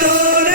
Hallelujah.